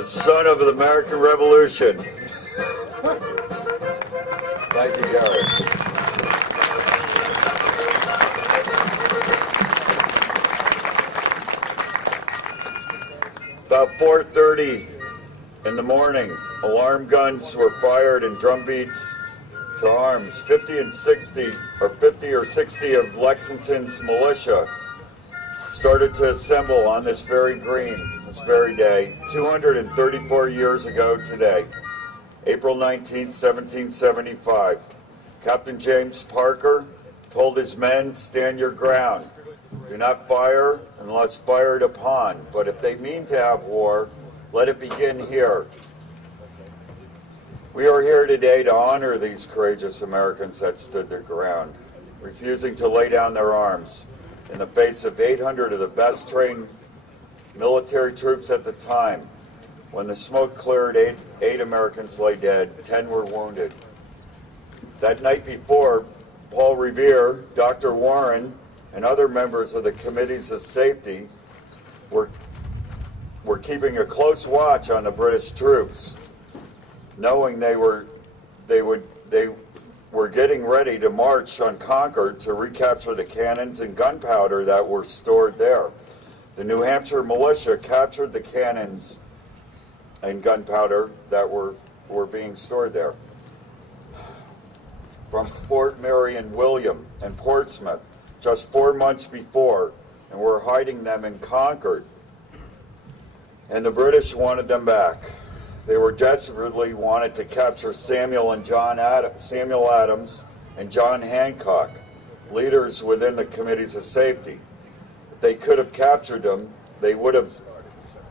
the son of the American Revolution. Thank you, Gary. About 4:30 in the morning, alarm guns were fired and drum beats to arms. 50 or 60 of Lexington's militia started to assemble on this very green, this very day, 234 years ago today, April 19th, 1775. Captain James Parker told his men, "Stand your ground. Do not fire unless fired upon, but if they mean to have war, let it begin here." We are here today to honor these courageous Americans that stood their ground, refusing to lay down their arms in the face of 800 of the best trained military troops at the time. When the smoke cleared, eight Americans lay dead, 10 were wounded. That night before, Paul Revere, Dr. Warren, and other members of the Committees of Safety were keeping a close watch on the British troops, knowing they were getting ready to march on Concord to recapture the cannons and gunpowder that were stored there. The New Hampshire militia captured the cannons and gunpowder that were being stored there. From Fort Mary and William and Portsmouth, just 4 months before, and were hiding them in Concord. And the British wanted them back. They were desperately wanted to capture Samuel Adams and John Hancock, leaders within the Committees of Safety. If they could have captured them, they would have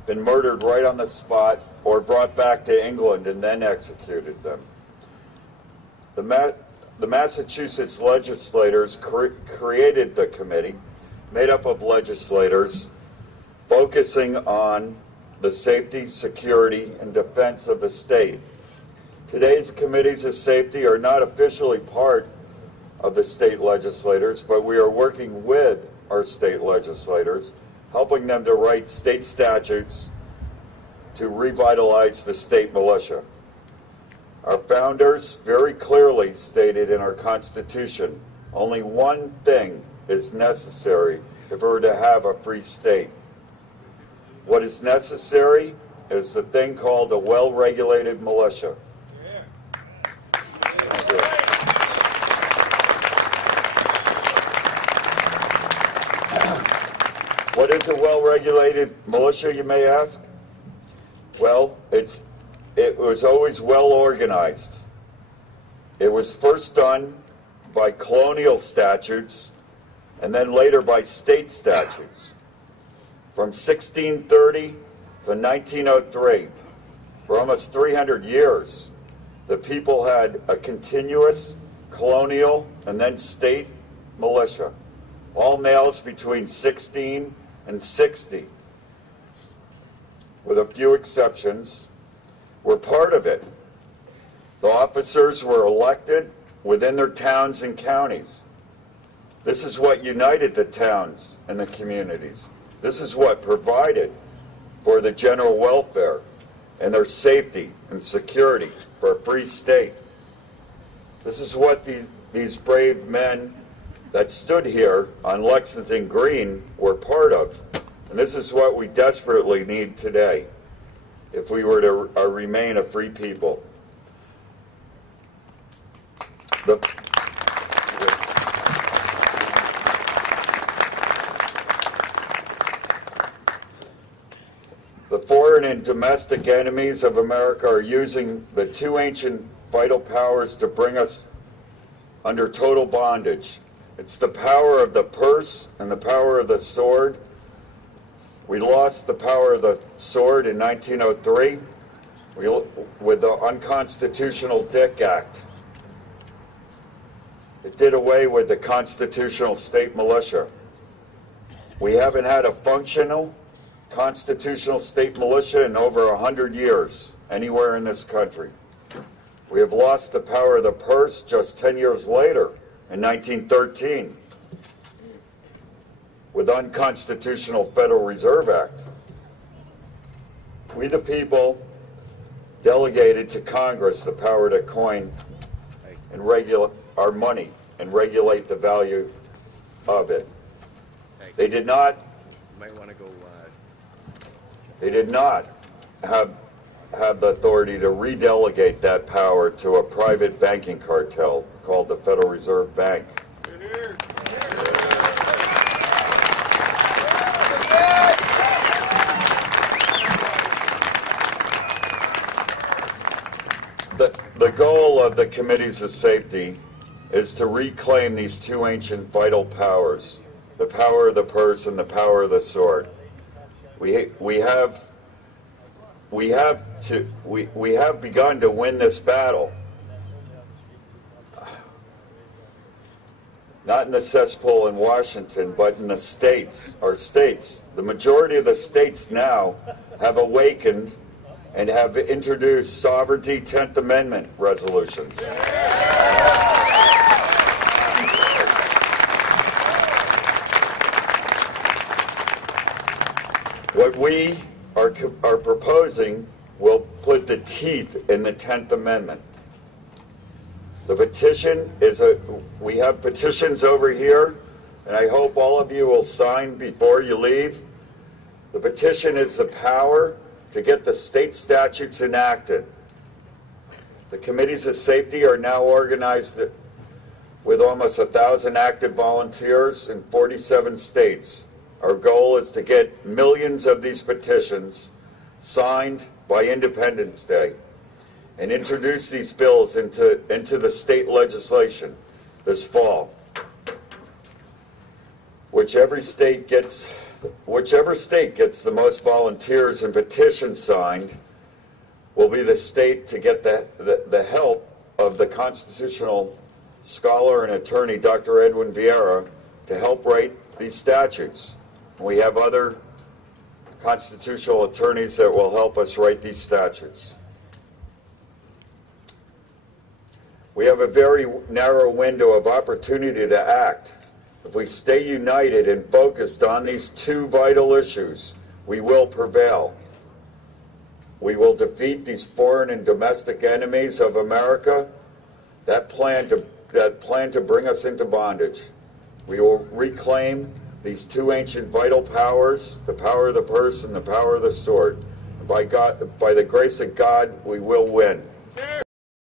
been murdered right on the spot or brought back to England and then executed them. The Massachusetts legislators created the committee, made up of legislators focusing on the safety, security, and defense of the state. Today's Committees of Safety are not officially part of the state legislators, but we are working with our state legislators, helping them to write state statutes to revitalize the state militia. Our founders very clearly stated in our Constitution, only one thing is necessary if we were to have a free state. What is necessary is the thing called a well-regulated militia. Thank you. What is a well-regulated militia, you may ask? Well, it was always well organized. It was first done by colonial statutes and then later by state statutes. From 1630 to 1903, for almost 300 years, the people had a continuous colonial and then state militia. All males between 16 and 60, with a few exceptions, were part of it. The officers were elected within their towns and counties. This is what united the towns and the communities. This is what provided for the general welfare and their safety and security for a free state. This is what these brave men that stood here on Lexington Green were part of. And this is what we desperately need today if we were to remain a free people. The foreign and domestic enemies of America are using the two ancient vital powers to bring us under total bondage. It's the power of the purse and the power of the sword. We lost the power of the sword in 1903 with the unconstitutional Dick Act. It did away with the constitutional state militia. We haven't had a functional constitutional state militia in over 100 years anywhere in this country. We have lost the power of the purse just 10 years later in 1913 with unconstitutional Federal Reserve Act. We the people delegated to Congress the power to coin and regulate our money and regulate the value of it. They did not. You might want to go. They did not have the authority to redelegate that power to a private banking cartel called the Federal Reserve Bank. The goal of the committees of safety is to reclaim these two ancient vital powers, the power of the purse and the power of the sword. We have begun to win this battle. Not in the cesspool in Washington, but in the states, our states. The majority of the states now have awakened and have introduced sovereignty 10th Amendment resolutions. What we are proposing will put the teeth in the 10th Amendment. The petition is we have petitions over here, and I hope all of you will sign before you leave. The petition is the power to get the state statutes enacted. The committees of safety are now organized with almost 1,000 active volunteers in 47 states. Our goal is to get millions of these petitions signed by Independence Day and introduce these bills into the state legislation this fall. Whichever state gets the most volunteers and petitions signed will be the state to get the help of the constitutional scholar and attorney Dr. Edwin Vieira to help write these statutes. We have other constitutional attorneys that will help us write these statutes. We have a very narrow window of opportunity to act. If we stay united and focused on these two vital issues, we will prevail. We will defeat these foreign and domestic enemies of America that plan to bring us into bondage. We will reclaim these two ancient vital powers, the power of the purse and the power of the sword. By the grace of God, we will win.